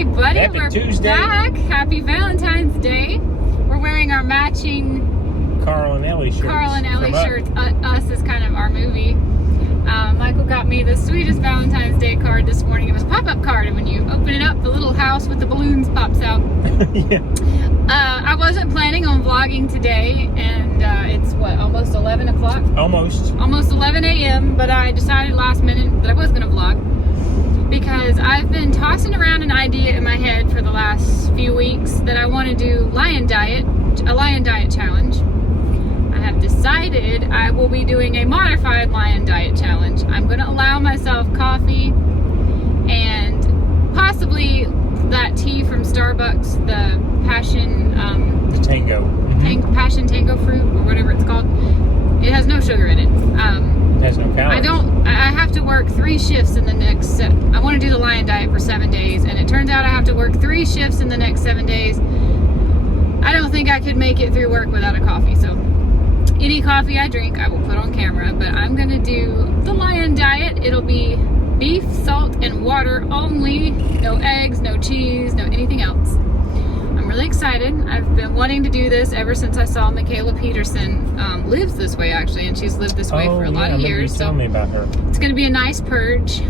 everybody. Happy We're Tuesday. back. Happy Valentine's Day. We're wearing our matching Carl and Ellie shirts. Us is kind of our movie. Michael got me the sweetest Valentine's Day card this morning. It was a pop-up card, and when you open it up, the little house with the balloons pops out. Yeah. I wasn't planning on vlogging today, and it's almost 11 o'clock? Almost 11 a.m., but I decided last minute that I was going to vlog because I've been tossing around an idea in my head for the last few weeks that I want to do a lion diet challenge. I have decided I will be doing a modified lion diet challenge. I'm going to allow myself coffee and possibly that tea from Starbucks, the passion the tango. passion tango fruit or whatever it's called. It has no sugar in it. It has no calories. I have to work 3 shifts in the next I want to do the lion diet for 7 days, and it turns out I have to work 3 shifts in the next 7 days. I don't think I could make it through work without a coffee, so any coffee I drink I will put on camera, but I'm gonna do the lion diet. It'll be beef, salt, and water only. No eggs, no cheese, no anything else. I'm really excited. I've been wanting to do this ever since I saw Michaela Peterson lives this way, actually, and she's lived this way for a lot of years. Tell me about her. It's going to be a nice purge.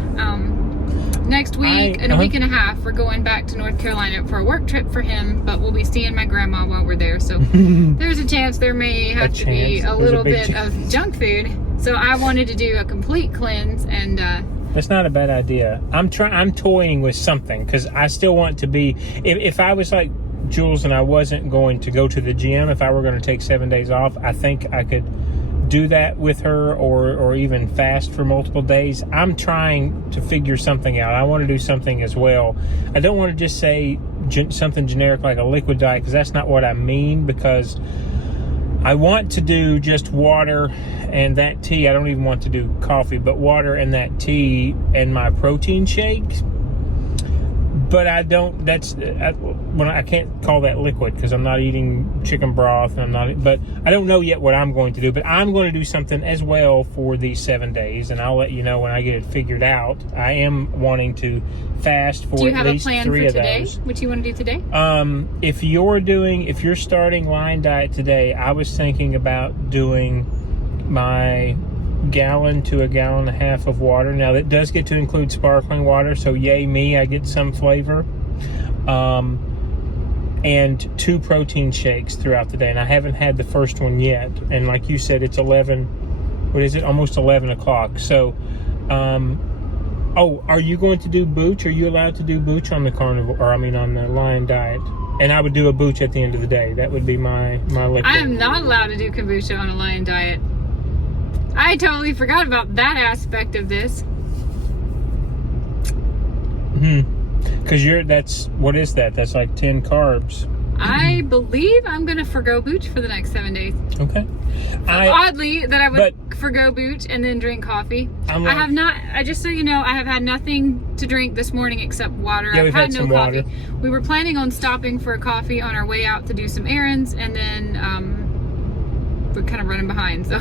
Next week, in a week and a half, we're going back to North Carolina for a work trip for him, but we'll be seeing my grandma while we're there. So there's a chance there may have to be a little bit of junk food. So I wanted to do a complete cleanse, and that's not a bad idea. I'm toying with something because I still want to be. If I was like Jules and I wasn't going to go to the gym, if I were going to take 7 days off, I think I could do that with her, or even fast for multiple days. I'm trying to figure something out. I want to do something as well. I don't want to just say something generic like a liquid diet, because that's not what I mean, because I want to do just water and that tea. I don't even want to do coffee, but water and that tea and my protein shake. But I can't call that liquid because I'm not eating chicken broth, and but I don't know yet what I'm going to do. But I'm going to do something as well for these 7 days, and I'll let you know when I get it figured out. I am wanting to fast for at least 3 of those. Do you have a plan for today? What you want to do today? If you're starting lion diet today, I was thinking about doing my gallon to a gallon and a half of water. Now that does get to include sparkling water, so yay me, I get some flavor. And 2 protein shakes throughout the day, and I haven't had the first one yet. And like you said, it's almost 11 o'clock. So are you going to do booch? Are you allowed to do booch on the carnivore, or on the lion diet? And I would do a booch at the end of the day. That would be my liquid. I am not allowed to do kombucha on a lion diet. I totally forgot about that aspect of this. Because what is that? That's like 10 carbs. I believe I'm going to forgo booch for the next 7 days. Okay. Oddly, that I would forgo booch and then drink coffee. Just so you know, I have had nothing to drink this morning except water. Yeah, I've had no coffee. Water. We were planning on stopping for a coffee on our way out to do some errands, and then we're kind of running behind, so...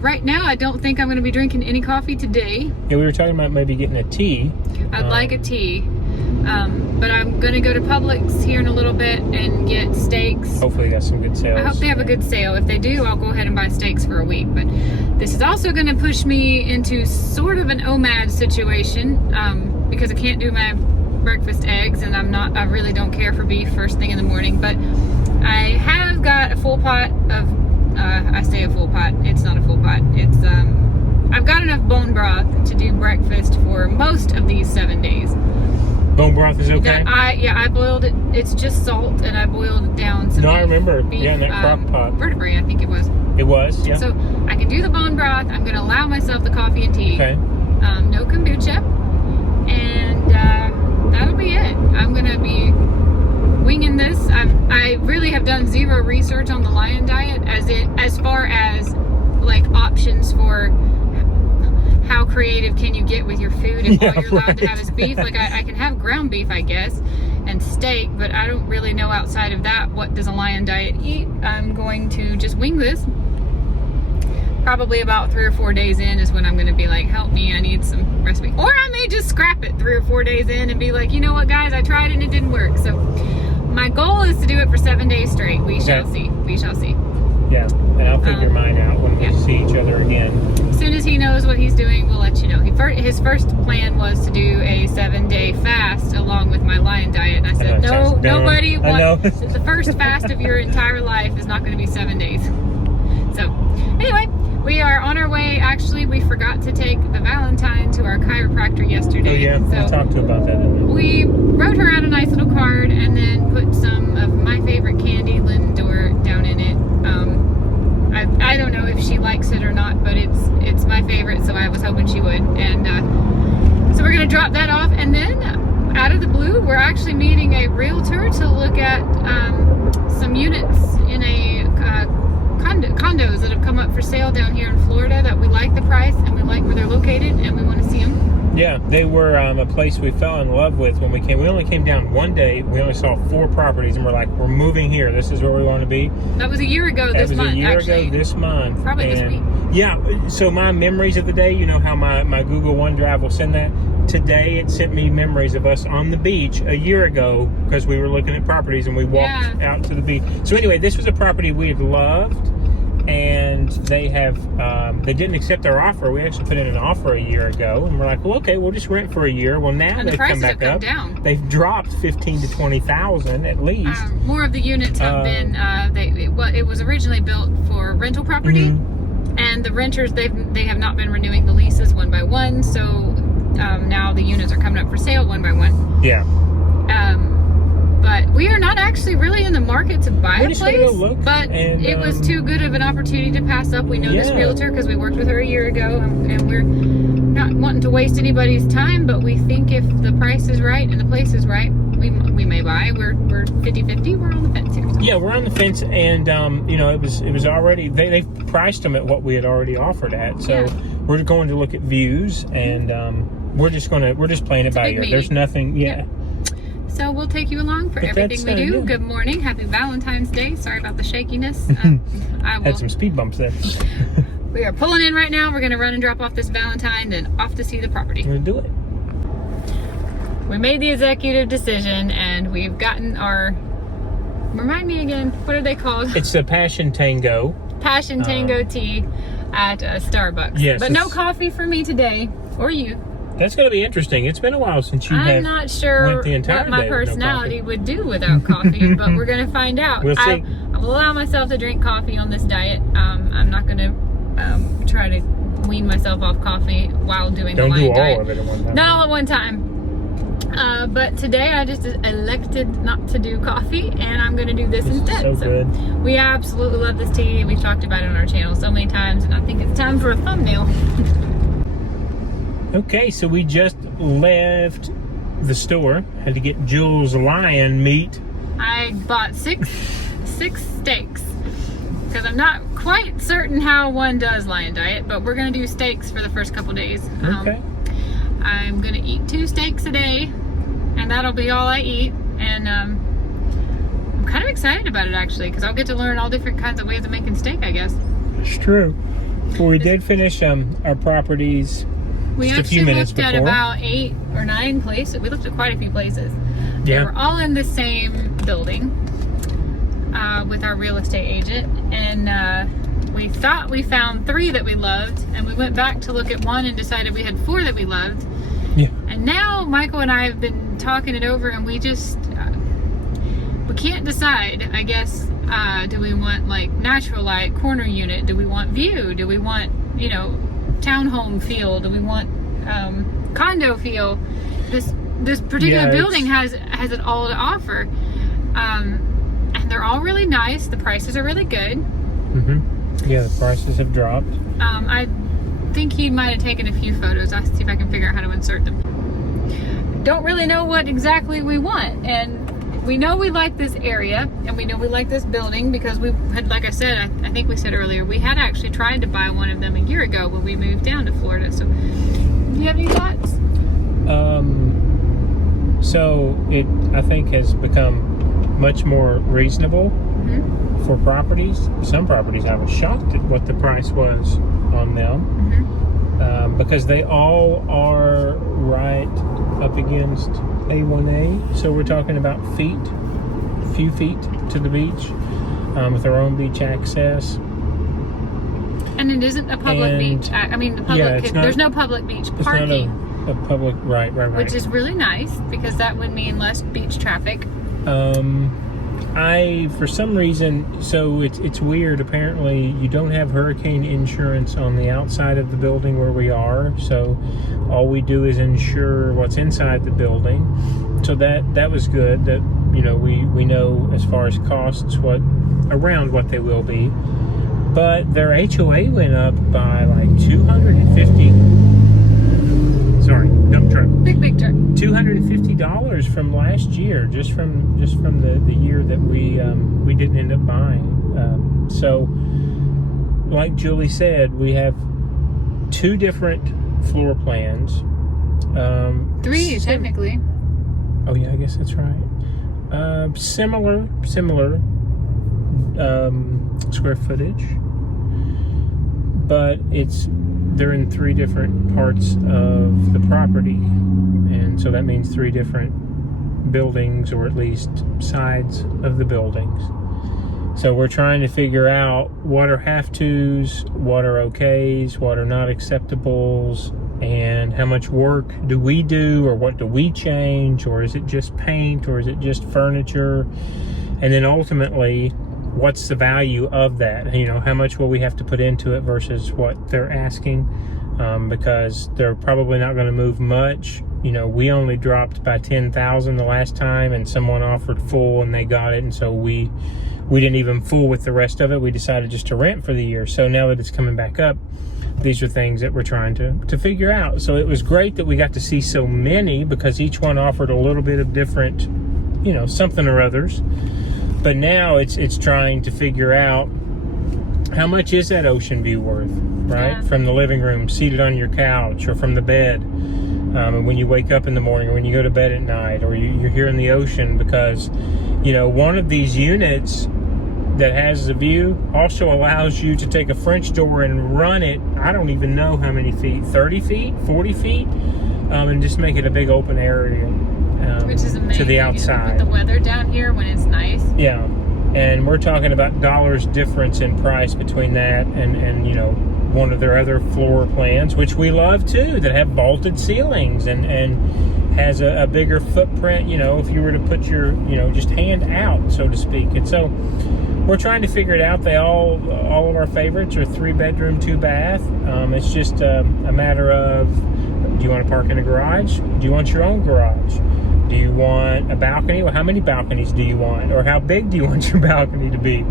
right now, I don't think I'm going to be drinking any coffee today. Yeah, we were talking about maybe getting a tea. I'd like a tea. But I'm going to go to Publix here in a little bit and get steaks. Hopefully that's some good sales. I hope they have a good sale. If they do, I'll go ahead and buy steaks for a week. But this is also going to push me into sort of an OMAD situation, because I can't do my breakfast eggs, and I really don't care for beef first thing in the morning. But I have got a full pot of I say a full pot. It's not a full pot. It's I've got enough bone broth to do breakfast for most of these 7 days. Bone broth is okay? I boiled it. It's just salt, and I boiled it down some I remember. Beef, in that crock pot. Vertebrae, I think it was. It was, yeah. So I can do the bone broth. I'm going to allow myself the coffee and tea. Okay. No kombucha. And that'll be it. I'm going to be winging this. I really have done zero research on the lion diet as far as like options for how creative can you get with your food, and all you're allowed to have is beef. Like I can have ground beef, I guess, and steak, but I don't really know outside of that what does a lion diet eat. I'm going to just wing this. probably about 3 or 4 days in is when I'm going to be like, help me, I need some recipe. Or I may just scrap it 3 or 4 days in and be like, you know what, guys, I tried and it didn't work. So my goal is to do it for 7 days straight. We shall see. We shall see. Yeah, and I'll figure mine out when we see each other again. As soon as he knows what he's doing, we'll let you know. His first plan was to do a 7-day fast along with my lion diet. And I said, no, nobody wants the first fast of your entire life is not going to be 7 days. So anyway, we are on our way. Actually, we forgot to take the Valentine to our chiropractor yesterday. Oh yeah, so I talked to her about that. We wrote her out a nice little card and then put some of my favorite candy, Lindor, down in it. I don't know if she likes it or not, but it's my favorite, so I was hoping she would. And so we're gonna drop that off, and then out of the blue, we're actually meeting a realtor to look at some units in a condos that have come up for sale down here in Florida that we like the price and we like where they're located and we want to see them. Yeah, they were a place we fell in love with when we came. We only came down one day. We only saw 4 properties, and we're like, we're moving here. This is where we want to be. That was a year ago this month, That was a year actually. ago this month. Probably this week. Yeah, so my memories of the day, you know how my Google OneDrive will send that? Today it sent me memories of us on the beach a year ago because we were looking at properties and we walked out to the beach. So anyway, this was a property we had loved. And they didn't accept our offer. We actually put in an offer a year ago, and we're like, well, okay, we'll just rent for a year. Well, now they've come back up. Down. They've dropped 15 to 20,000 at least. More of the units have been. It was originally built for rental property, and the renters they have not been renewing the leases one by one. So now the units are coming up for sale one by one. Yeah. But we are not actually really in the market to buy a place, but and, it was too good of an opportunity to pass up. We know this realtor because we worked with her a year ago, and we're not wanting to waste anybody's time, but we think if the price is right and the place is right, we may buy. We're 50-50. We're on the fence here. So. Yeah, we're on the fence, and you know, it was already they priced them at what we had already offered at. So we're going to look at views, and we're just playing it by ear. There's nothing. Yeah. So we'll take you along for everything we do. Good morning. Happy Valentine's Day. Sorry about the shakiness. I had some speed bumps there. We are pulling in right now. We're going to run and drop off this Valentine, then off to see the property. We're going to do it. We made the executive decision, and we've gotten our... Remind me again, what are they called? It's the Passion Tango. Passion Tango tea at Starbucks. Yes. But no coffee for me today, or you. That's going to be interesting. It's been a while since you I'm not sure what my personality would do without coffee, but we're going to find out. We'll see. I will allow myself to drink coffee on this diet. I'm not going to try to wean myself off coffee while doing the lion diet. Don't do all of it at one time. Not all at one time. But today I just elected not to do coffee, and I'm going to do this instead. So good. We absolutely love this tea. We've talked about it on our channel so many times, and I think it's time for a thumbnail. Okay, so we just left the store. Had to get Jules' lion meat. I bought six steaks because I'm not quite certain how one does lion diet, but we're gonna do steaks for the first couple days. Okay. I'm gonna eat 2 steaks a day, and that'll be all I eat. And I'm kind of excited about it actually because I'll get to learn all different kinds of ways of making steak, I guess. It's true. Well, we did finish our properties. We actually looked at about 8 or 9 places. We looked at quite a few places. They were all in the same building with our real estate agent. And we thought we found 3 that we loved. And we went back to look at 1 and decided we had 4 that we loved. Yeah. And now Michael and I have been talking it over, and we just, we can't decide, I guess. Do we want like natural light, corner unit? Do we want view? Do we want, you know, townhome feel? Do we want condo feel? This particular building has it all to offer, and they're all really nice. The prices are really good. Yeah, the prices have dropped. I think he might have taken a few photos. I'll see if I can figure out how to insert them. Don't really know what exactly we want, and we know we like this area, and we know we like this building because we had, like I said, I think we said earlier, we had actually tried to buy one of them a year ago when we moved down to Florida. So, do you have any thoughts? So it, I think, has become much more reasonable for properties. Some properties, I was shocked at what the price was on them, because they all are right up against A1A. So we're talking about a few feet to the beach, with their own beach access. And it isn't a public beach. I mean, there's no public beach parking. It's not a public, right. Which is really nice, because that would mean less beach traffic. For some reason, so it's weird. Apparently, you don't have hurricane insurance on the outside of the building where we are. So all we do is insure what's inside the building. So that was good. That we know as far as costs around what they will be. But their HOA went up by like $250. Sorry, dump truck. Big truck. $250 from last year, just from the year that we didn't end up buying. So, like Julie said, we have 2 different floor plans. 3 technically. Oh yeah, I guess that's right. Similar square footage, but they're in 3 different parts of the property, and so that means 3 different buildings, or at least sides of the buildings. So we're trying to figure out what are have-tos, what are okays, what are not acceptables, and how much work do we do, or what do we change, or is it just paint, or is it just furniture, and then ultimately, what's the value of that? How much will we have to put into it versus what they're asking? Because they're probably not going to move much. We only dropped by $10,000 the last time, and someone offered full and they got it, and so we didn't even fool with the rest of it. We decided just to rent for the year. So now that it's coming back up, these are things that we're trying to figure out. So it was great that we got to see so many, because each one offered a little bit of different, something or others. But now it's trying to figure out how much is that ocean view worth, right? Yeah. From the living room, seated on your couch, or from the bed. And when you wake up in the morning, or when you go to bed at night, or you're here in the ocean, because, one of these units that has the view also allows you to take a French door and run it, I don't even know how many feet, 30 feet, 40 feet, and just make it a big open area. Which is amazing. To the outside. With the weather down here when it's nice. Yeah. And we're talking about dollars difference in price between that and one of their other floor plans, which we love too, that have vaulted ceilings and has a bigger footprint, if you were to put your, just hand out, so to speak. And so we're trying to figure it out. All of our favorites are 3-bedroom, 2-bath. It's just a matter of, do you want to park in a garage? Do you want your own garage? Do you want a balcony? Well, how many balconies do you want? Or how big do you want your balcony to be?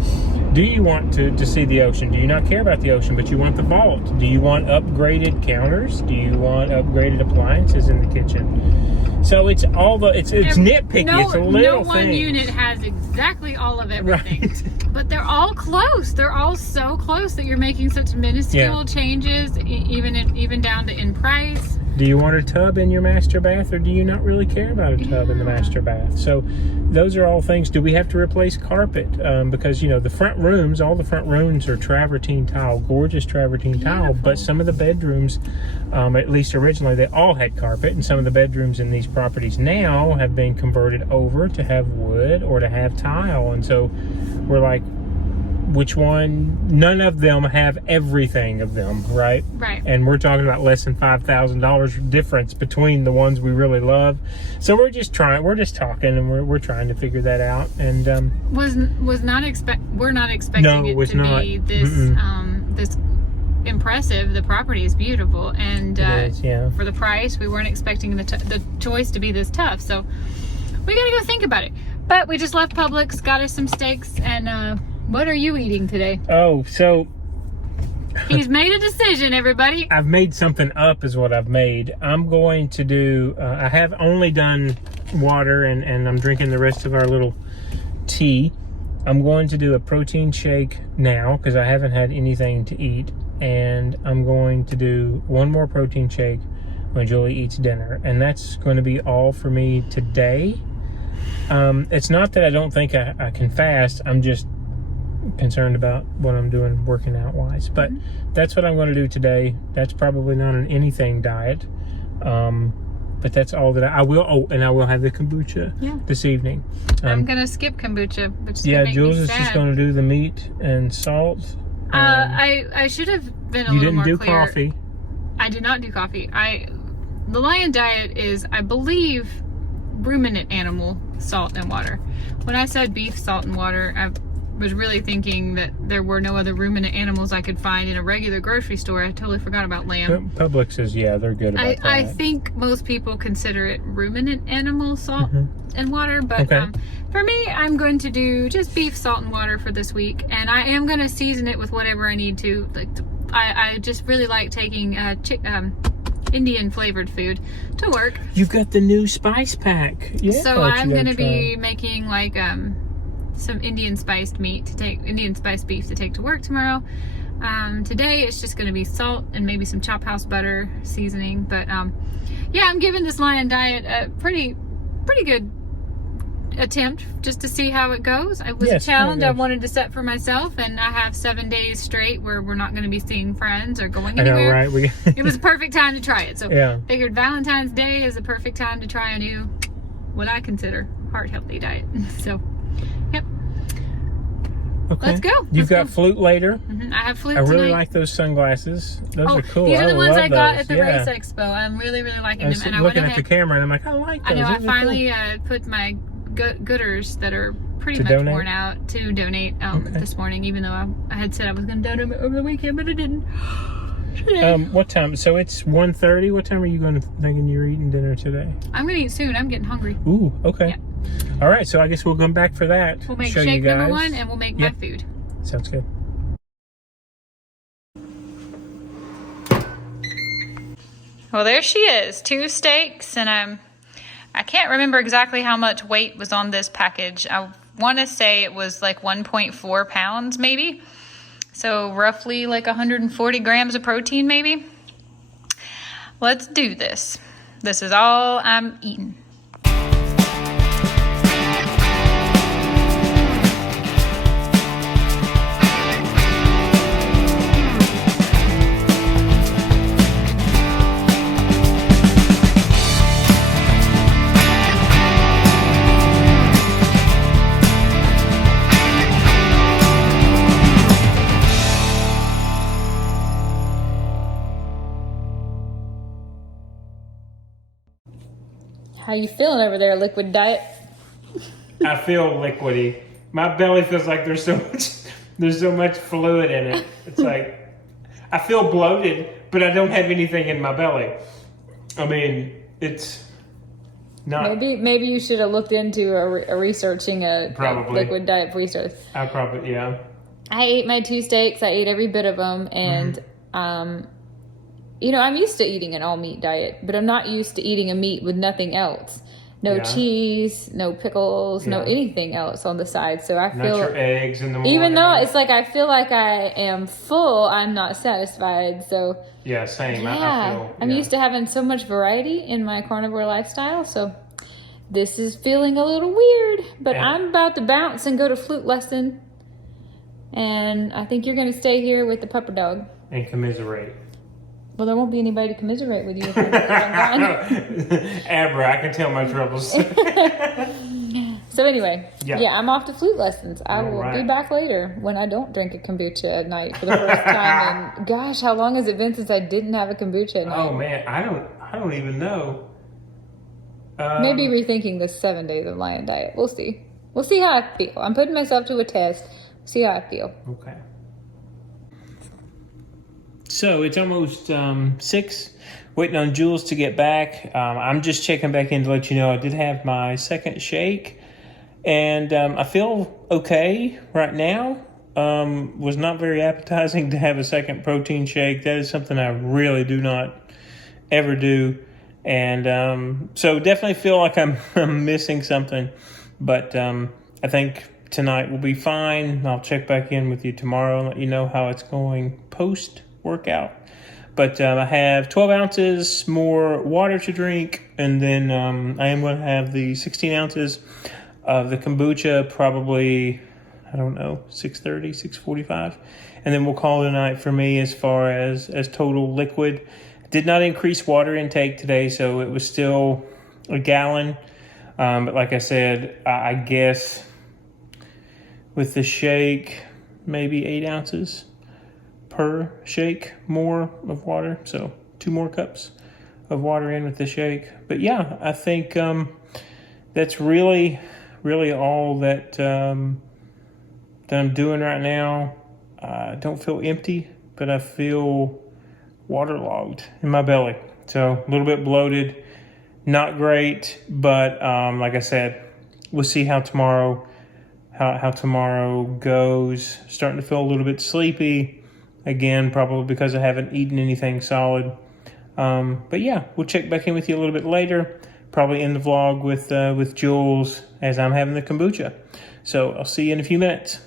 Do you want to see the ocean? Do you not care about the ocean, but you want the vault? Do you want upgraded counters? Do you want upgraded appliances in the kitchen? So it's nitpicky. It's a little No one things. unit has exactly all of everything. Right. But they're all close. They're all so close that you're making such minuscule changes, even down to in price. Do you want a tub in your master bath, or do you not really care about a tub in the master bath? So those are all things. Do we have to replace carpet? Because, the front rooms, all the front rooms are travertine tile, gorgeous travertine tile, but some of the bedrooms, at least originally, they all had carpet, and some of the bedrooms in these properties now have been converted over to have wood or to have tile. And so we're like, which one? None of them have everything of them, right? Right. And we're talking about less than $5,000 difference between the ones we really love. So we're just talking, and we're trying to figure that out. And we're not expecting it to be this this impressive. The property is beautiful, and it is, yeah. For the price, we weren't expecting the choice to be this tough. So we gotta go think about it. But we just left Publix, got us some steaks, and what are you eating today? Oh, so he's made a decision, everybody. I've made something up is what I've made. I'm going to do, I have only done water, and I'm drinking the rest of our little tea. I'm going to do a protein shake now because I haven't had anything to eat. And I'm going to do one more protein shake when Julie eats dinner. And that's going to be all for me today. It's not that I don't think I can fast. I'm just concerned about what I'm doing working out wise. But that's what I'm going to do today. That's probably not an anything diet. But that's all that I will. Oh, and I will have the kombucha this evening. I'm gonna skip kombucha, which is yeah, gonna make Jules me is sad. just going to do the meat and salt. I should have been a you little didn't more do clear. coffee. I did not do coffee. The lion diet is, I believe, ruminant animal salt and water. When I said beef, salt, and water, I was really thinking that there were no other ruminant animals I could find in a regular grocery store. I totally forgot about lamb. Publix is, they're good about that. I think most people consider it ruminant animal salt and water, but for me, I'm going to do just beef, salt, and water for this week, and I am going to season it with whatever I need to. I just really like taking Indian flavored food to work. You've got the new spice pack. Yeah. So I'm going to be making like some Indian spiced beef to take to work tomorrow. Today it's just going to be salt and maybe some chop house butter seasoning. But yeah, I'm giving this lion diet a pretty good attempt just to see how it goes. It was a challenge I wanted to set for myself, and I have 7 days straight where we're not going to be seeing friends or going anywhere. I know, right? It was a perfect time to try it. So figured Valentine's Day is a perfect time to try a new, what I consider, heart healthy diet. So yep. Okay. Let's go. You've got flute later. I have flute I really tonight. like those sunglasses. Those are cool. These are the ones I got at the those. race expo. I'm really liking I was them. And looking at the camera and I'm like, I like those. I know. Those I are finally put my gooders that are pretty To much donate? worn out to donate this morning, even though I had said I was going to donate over the weekend, but I didn't. What time? So it's 1:30. What time are you thinking you're eating dinner today? I'm going to eat soon. I'm getting hungry. Ooh, okay. Yeah. All right, so I guess we'll come back for that. We'll make show shake you guys. number 1 and we'll make my food. Sounds good. Well, there she is. 2 steaks, and I can't remember exactly how much weight was on this package. I want to say it was like 1.4 pounds maybe. So roughly like 140 grams of protein maybe. Let's do this. This is all I'm eating. How you feeling over there, Liquid Diet? I feel liquidy. My belly feels like there's so much fluid in it. It's like I feel bloated, but I don't have anything in my belly. I mean, it's not. Maybe you should have looked into researching a Liquid Diet research. I probably I ate my 2 steaks. I ate every bit of them, and I'm used to eating an all meat diet, but I'm not used to eating a meat with nothing else. No cheese, no pickles, no anything else on the side. So I feel not your eggs in the morning. Even though it's like I feel like I am full, I'm not satisfied. So yeah, same. Yeah, I'm used to having so much variety in my carnivore lifestyle. So this is feeling a little weird, but I'm about to bounce and go to flute lesson. And I think you're going to stay here with the pupper dog. And commiserate. Well, there won't be anybody to commiserate with you if I'm gone. Abra, I can tell my troubles. So anyway, I'm off to flute lessons. I will be back later when I don't drink a kombucha at night for the first time. And gosh, how long has it been since I didn't have a kombucha at night? Oh man, I don't even know. Maybe rethinking the 7 days of lion diet. We'll see. We'll see how I feel. I'm putting myself to a test. See how I feel. Okay. So it's almost 6, waiting on Jules to get back. I'm just checking back in to let you know I did have my second shake, and I feel okay right now. Was not very appetizing to have a second protein shake. That is something I really do not ever do, and so definitely feel like I'm missing something, but I think tonight will be fine. I'll check back in with you tomorrow and let you know how it's going post-workout. But I have 12 ounces more water to drink, and then I am going to have the 16 ounces of the kombucha probably, I don't know, 6:30, 6:45. And then we'll call it a night for me as far as total liquid. Did not increase water intake today, so it was still a gallon. But like I said, I guess with the shake, maybe 8 ounces per shake more of water. So 2 more cups of water in with the shake. But yeah, I think that's really all that that I'm doing right now. I don't feel empty, but I feel waterlogged in my belly. So a little bit bloated, not great, but like I said, we'll see how tomorrow goes. Starting to feel a little bit sleepy again, probably because I haven't eaten anything solid. But yeah, we'll check back in with you a little bit later. Probably end the vlog with Jules as I'm having the kombucha. So I'll see you in a few minutes.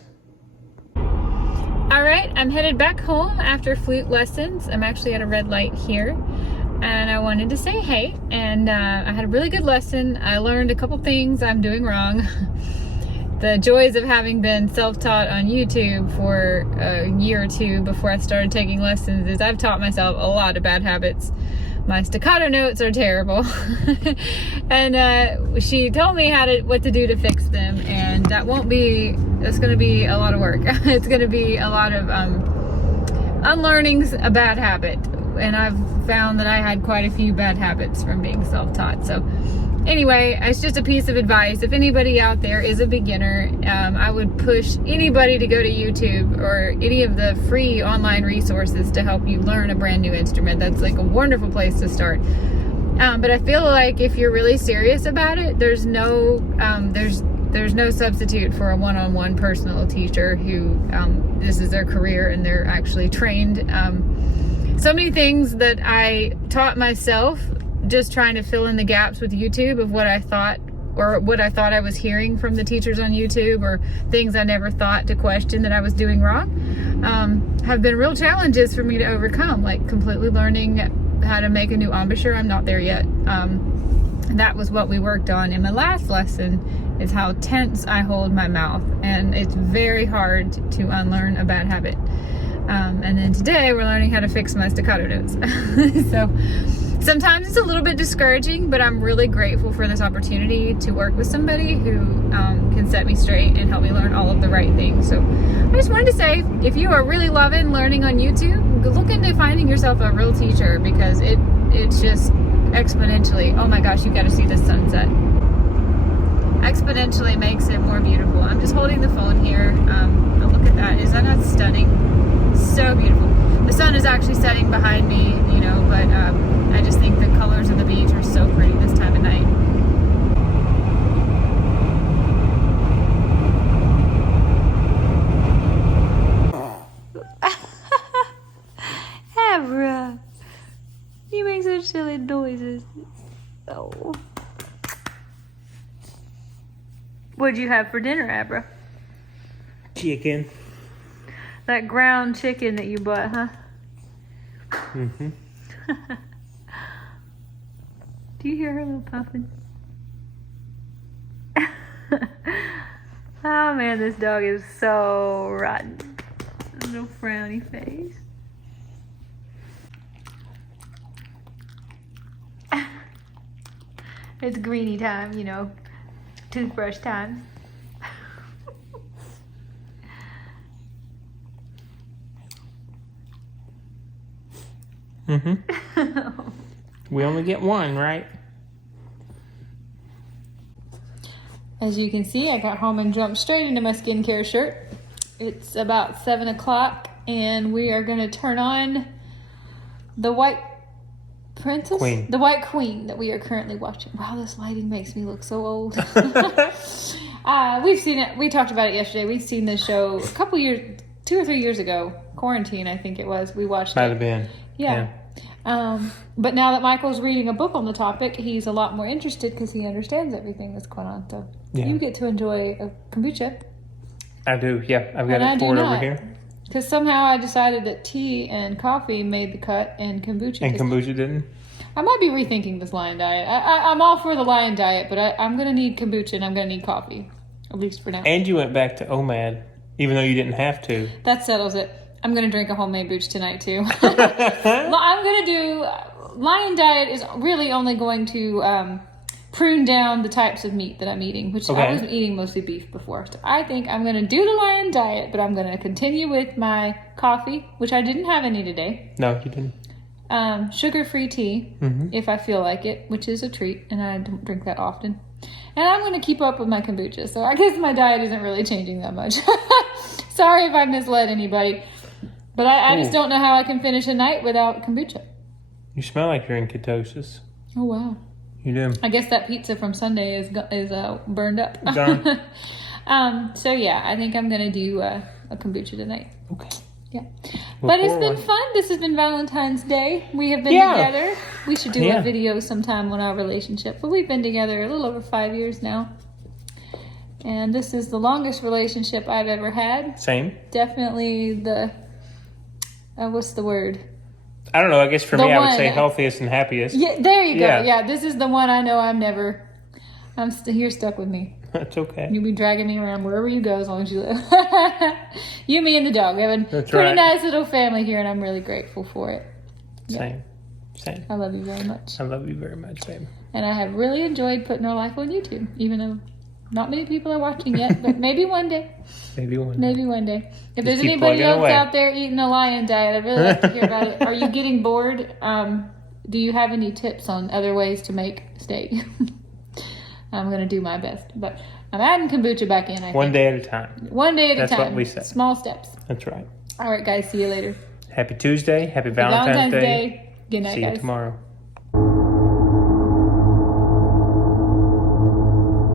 All right, I'm headed back home after flute lessons. I'm actually at a red light here, and I wanted to say hey. And I had a really good lesson. I learned a couple things I'm doing wrong. The joys of having been self-taught on YouTube for a year or two before I started taking lessons is I've taught myself a lot of bad habits. My staccato notes are terrible. And she told me what to do to fix them, and that's going to be a lot of work. It's going to be a lot of unlearning a bad habit, and I've found that I had quite a few bad habits from being self-taught. So anyway, it's just a piece of advice. If anybody out there is a beginner, I would push anybody to go to YouTube or any of the free online resources to help you learn a brand new instrument. That's like a wonderful place to start. But I feel like if you're really serious about it, there's no substitute for a one-on-one personal teacher who this is their career and they're actually trained. So many things that I taught myself just trying to fill in the gaps with YouTube of what I thought I was hearing from the teachers on YouTube, or things I never thought to question that I was doing wrong, have been real challenges for me to overcome, like completely learning how to make a new embouchure. I'm not there yet. That was what we worked on in my last lesson, is how tense I hold my mouth, and it's very hard to unlearn a bad habit. And then today we're learning how to fix my staccato notes. So sometimes it's a little bit discouraging, but I'm really grateful for this opportunity to work with somebody who can set me straight and help me learn all of the right things. So I just wanted to say, if you are really loving learning on YouTube, look into finding yourself a real teacher, because it's just exponentially, oh my gosh, you got to see this sunset. Exponentially makes it more beautiful. I'm just holding the phone here. Look at that. Is that not stunning? So beautiful. The sun is actually setting behind me, but I just think the colors of the beach are so pretty this time of night. Abra, you make such silly noises. Oh. What'd you have for dinner, Abra? Chicken. That ground chicken that you bought, huh? Mm-hmm. Do you hear her little puffing? Oh man, this dog is so rotten. No frowny face. It's greenie time, toothbrush time. Mm-hmm. We only get one, right? As you can see, I got home and jumped straight into my skincare shirt. It's about 7 o'clock, and we are going to turn on the White Princess? Queen. The White Queen that we are currently watching. Wow, this lighting makes me look so old. We've seen it. We talked about it yesterday. We've seen this show a couple years, 2 or 3 years ago. Quarantine, I think it was. We watched Might it. have been. Yeah. But now that Michael's reading a book on the topic, he's a lot more interested because he understands everything that's going on. So you get to enjoy a kombucha. I do, yeah. I've got it poured over here. Because somehow I decided that tea and coffee made the cut and kombucha. And kombucha didn't? I might be rethinking this lion diet. I'm all for the lion diet, but I'm going to need kombucha and I'm going to need coffee, at least for now. And you went back to OMAD even though you didn't have to. That settles it. I'm going to drink a homemade booch tonight, too. I'm going to do... Lion Diet is really only going to prune down the types of meat that I'm eating, which I was eating mostly beef before. So I think I'm going to do the Lion Diet, but I'm going to continue with my coffee, which I didn't have any today. No, you didn't. Sugar-free tea, if I feel like it, which is a treat, and I don't drink that often. And I'm going to keep up with my kombucha, so I guess my diet isn't really changing that much. Sorry if I misled anybody, but I just don't know how I can finish a night without kombucha. You smell like you're in ketosis. Oh, wow. You do. I guess that pizza from Sunday is burned up. Done. So, yeah, I think I'm going to do a kombucha tonight. Okay. Yeah. But it's been fun. This has been Valentine's Day. We have been together. We should do a video sometime on our relationship. But we've been together a little over 5 years now. And this is the longest relationship I've ever had. Same. Definitely the, what's the word? I don't know. I guess for me, I would say healthiest and happiest. Yeah, there you go. Yeah, this is the one I know you're stuck with me. That's okay. You'll be dragging me around wherever you go as long as you live. You, me, and the dog. We have a nice little family here, and I'm really grateful for it. Yeah. Same. I love you very much. I love you very much, babe. And I have really enjoyed putting our life on YouTube, even though not many people are watching yet, but maybe one day. Maybe one day. If there's anybody else out there eating a Lion Diet, I'd really like to hear about it. Are you getting bored? Do you have any tips on other ways to make steak? I'm going to do my best. But I'm adding kombucha back in, I think. One day at a time. One day at a time. That's what we said. Small steps. That's right. All right, guys. See you later. Happy Tuesday. Happy Valentine's Day. Good night, guys. See you tomorrow.